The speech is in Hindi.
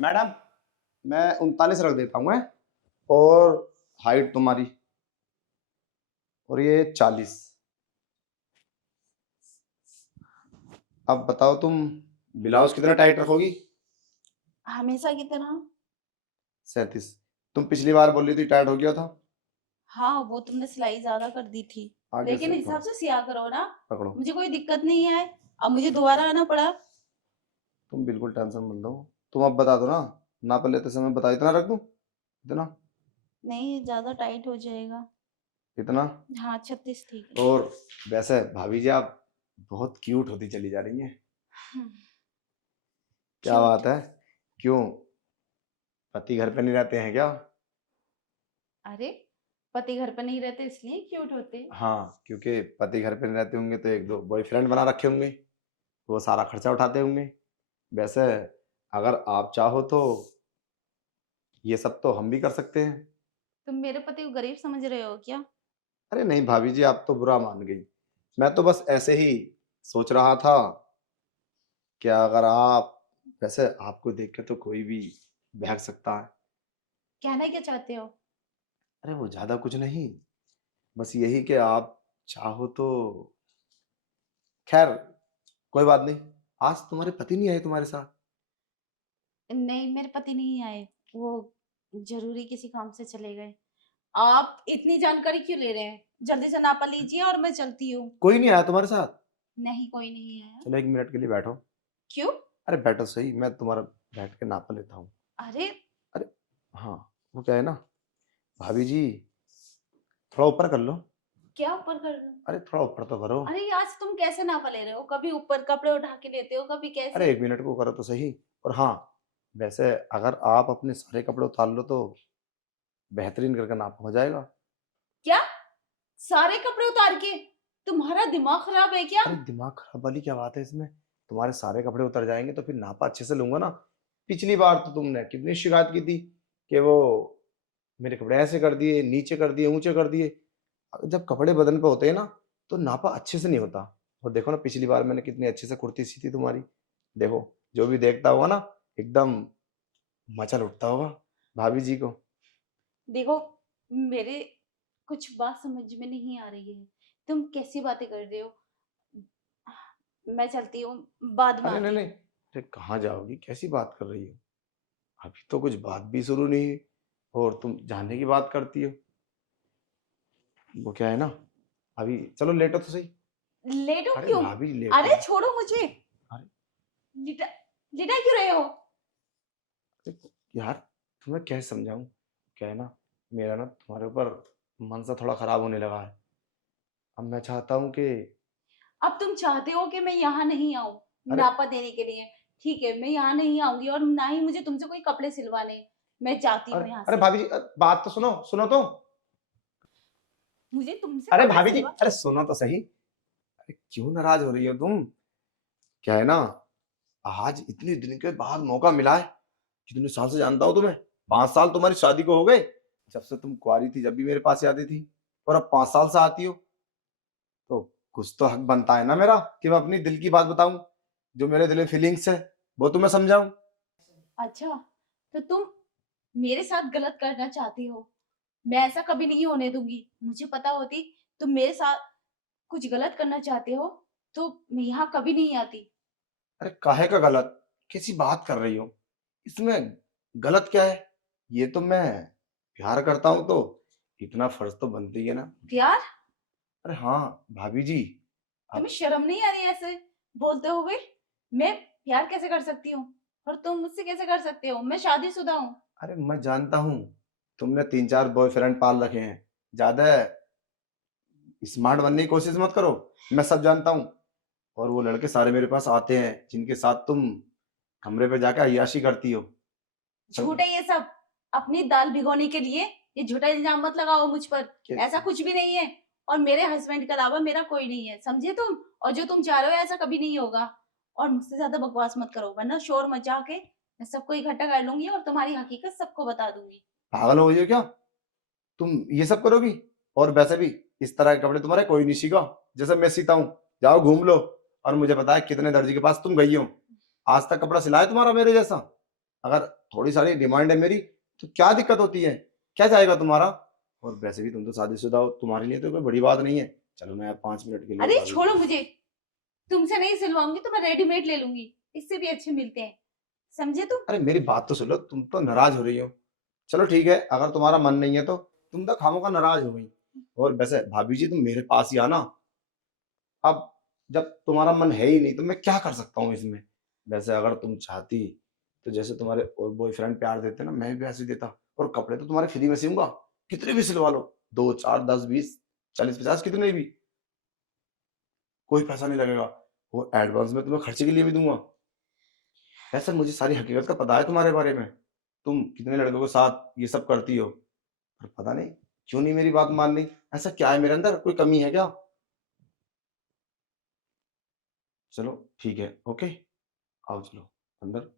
मैडम, मैं 39 रख देता हूँ। और हाइट तुम्हारी, और ये 40। अब बताओ तुम ब्लाउज कितना टाइट रखोगी? हमेशा की तरह। 37। तुम पिछली बार बोली थी टाइट हो गया था। हाँ, वो तुमने सिलाई ज्यादा कर दी थी। आगे लेकिन से हिसाब से सिया करो ना। पकड़ो। मुझे कोई दिक्कत नहीं है। अब मुझे दोबारा आना पड़ा। तुम बिल्कुल टेंशन मत लो। तुम अब बता दो ना, नाप लेते समय बता, इतना रख दूं? इतना? नहीं, ज्यादा टाइट हो जाएगा। इतना? हाँ, 36 ठीक है। और वैसे भाभी जी आप बहुत क्यूट होती चली जा रही हैं। क्या क्यूट? बात है? क्यों, पति घर पे नहीं रहते हैं क्या? अरे, पति घर पर नहीं रहते इसलिए क्यूट होते। हाँ, क्योंकि पति घर पे नहीं रहते होंगे तो एक दो बॉयफ्रेंड बना रखे होंगे, वो सारा खर्चा उठाते होंगे। वैसे अगर आप चाहो तो ये सब तो हम भी कर सकते हैं। तुम मेरे पति को गरीब समझ रहे हो क्या? अरे नहीं भाभी जी, आप तो बुरा मान गई। मैं तो बस ऐसे ही सोच रहा था, क्या अगर आप, वैसे आपको देख के तो कोई भी बहक सकता है। कहना क्या चाहते हो? अरे वो ज्यादा कुछ नहीं, बस यही कि आप चाहो तो, खैर कोई बात नहीं। आज तुम्हारे पति नहीं आए तुम्हारे साथ? नहीं, मेरे पति नहीं आए। वो जरूरी किसी काम से चले गए। आप इतनी जानकारी क्यों ले रहे हैं? जल्दी से नापा लीजिए और मैं चलती हूँ। कोई नहीं आया तुम्हारे साथ? नहीं, कोई नहीं आया। चलो 1 मिनट के लिए बैठो। क्यों? अरे बैठो सही, मैं तुम्हारा बैठ के नाप लेता हूँ। अरे, अरे हाँ, वो क्या है ना भाभी जी, थोड़ा ऊपर कर लो। क्या ऊपर कर लूं? अरे थोड़ा ऊपर तो करो। अरे, आज तुम कैसे नापा ले रहे हो? कभी ऊपर कपड़े उठा के लेते हो, कभी अरे कैसे। 1 मिनट को करो तो सही। और हाँ, वैसे अगर आप अपने सारे कपड़े उतार लो तो बेहतरीन करके नाप हो जाएगा। क्या? सारे कपड़े उतार के? तुम्हारा दिमाग खराब है क्या? अरे दिमाग खराब वाली क्या बात है इसमें? तुम्हारे सारे कपड़े उतर जाएंगे तो फिर नापा अच्छे से लूंगा ना। पिछली बार तो तुमने कितनी शिकायत की थी कि वो मेरे कपड़े ऐसे कर दिए, नीचे कर दिए, ऊंचे कर दिए। जब कपड़े बदन पे होते हैं ना तो नापा अच्छे से नहीं होता। और देखो ना, पिछली बार मैंने कितनी अच्छे से कुर्ती सी थी तुम्हारी। देखो, जो भी देखता होगा ना, एकदम मचल उठता होगा भाभी जी को। देखो, मेरे कुछ बात समझ में नहीं आ रही है। तुम कैसी बातें कर रहे हो? मैं चलती हूँ, बाद में अरे नहीं आती नहीं, हूँ। अरे कहाँ जाओगी, कैसी बात कर रही हो? अभी तो कुछ बात भी शुरू नहीं हुई और तुम जाने की बात करती हो। वो क्या है ना, अभी चलो लेटो तो सही। लेट हो अरे क्यों? भाभी लेटो। अरे, छोड़ो मुझे। अरे लिटा लिटा क्यों रहे हो? यार, तुम्हें कैसे समझाऊं? क्या है ना, मेरा ना तुम्हारे ऊपर मन सा थोड़ा खराब होने लगा है। अब मैं चाहता हूँ कि, अब तुम चाहते हो कि मैं यहाँ नहीं आऊँ अरे नापा देने के लिए? ठीक है, मैं यहाँ नहीं आऊंगी और ना ही मुझे तुमसे कोई कपड़े सिलवाने। मैं जाती अरे हूँ यहाँ अरे से। भाभी जी, बात तो सुनो, सुनो तो। मुझे तुमसे अरे कपड़े भाभी जी, सिलवा। अरे सुनो तो सही। अरे क्यों नाराज हो रही हो तुम? क्या है ना, आज इतने दिन के बाद मौका मिला है। कितने साल से जानता हूँ तुम्हें, 5 साल तुम्हारी शादी को हो गए। जब से तुम कुंवारी थी जब भी मेरे पास आती थी, और अब 5 साल से आती हो, तो कुछ तो हक बनता है ना मेरा कि मैं अपनी दिल की बात बताऊं। जो मेरे दिल में फीलिंग्स है वो तुम्हें समझाऊं। अच्छा, तो तुम मेरे साथ गलत करना चाहती हो? मैं ऐसा कभी नहीं होने दूंगी। मुझे पता होती तुम मेरे साथ कुछ गलत करना चाहते हो तो मैं यहाँ कभी नहीं आती। अरे काहे का गलत, कैसी बात कर रही हो? इसमें गलत क्या है? ये तो मैं प्यार करता हूं तो इतना फर्ज तो बनती है ना। प्यार? अरे हाँ भाभी जी, तुम्हें आप, शर्म नहीं आ रही ऐसे बोलते हुए? मैं प्यार कैसे कर सकती हूँ और तुम मुझसे कैसे कर सकते हो? मैं शादीशुदा हूँ। अरे मैं जानता हूँ तुमने 3 4 बॉयफ्रेंड पाल रखे हैं। ज्यादा स्मार्ट बनने की कोशिश मत करो। मैं सब जानता हूँ। और वो लड़के सारे मेरे पास आते हैं जिनके साथ तुम कमरे पे जाकर अय्याशी करती हो। झूठ है ये सब। अपनी दाल भिगोने के लिए ये झूठा इल्जाम मत लगाओ मुझ पर। ऐसा कैसे? कुछ भी नहीं है। और मेरे हस्बैंड के अलावा मेरा कोई नहीं है, समझे तुम? और जो तुम चाह रहे हो ऐसा कभी नहीं होगा। और मुझसे ज्यादा बकवास मत करो वरना शोर मचा के मैं सबको इकट्ठा कर लूंगी और तुम्हारी हकीकत सबको बता दूंगी। पागल हो गई हो क्या? तुम ये सब करोगी? और वैसे भी इस तरह के कपड़े तुम्हारे कोई नहीं सीगा जैसे मैं सीता हूँ। जाओ घूम लो। और मुझे पता है कितने दर्जी के पास तुम गई हो, आज तक कपड़ा सिलाया तुम्हारा मेरे जैसा? अगर थोड़ी सारी डिमांड है मेरी तो क्या दिक्कत होती है, क्या जाएगा तुम्हारा? और वैसे भी तुम तो शादीशुदा हो, तुम्हारे लिए तो कोई बड़ी बात नहीं है। चलो मैं 5 मिनट के लिए अरे भाभी। छोड़ो मुझे, तुमसे नहीं सिलवाऊंगी तो मैं रेडीमेड ले लूंगी, इससे भी अच्छे मिलते हैं, समझे तुम? अरे मेरी बात तो सुनो, तुम तो नाराज हो रही हो। चलो ठीक है, अगर तुम्हारा मन नहीं है तो तुम तो खामों का नाराज हो गई। और वैसे भाभी जी तुम मेरे पास ही आना। अब जब तुम्हारा मन है ही नहीं तो मैं क्या कर सकता हूँ इसमें। वैसे अगर तुम चाहती तो जैसे तुम्हारे और बॉयफ्रेंड प्यार देते ना, मैं भी वैसे ही देता। और कपड़े तो तुम्हारे फ्री में सिलूंगा, कितने भी सिलवा लो, 2 4 10 20 40 50 कितने भी, कोई पैसा नहीं लगेगा। वो एडवांस में तुम्हें खर्चे के लिए भी दूंगा। वैसे मुझे सारी हकीकत का पता है तुम्हारे बारे में, तुम कितने लड़कों के साथ ये सब करती हो। पर पता नहीं क्यों नहीं मेरी बात मान रही। ऐसा क्या है मेरे अंदर, कोई कमी है क्या? चलो ठीक है, ओके, आओ चलो अंदर।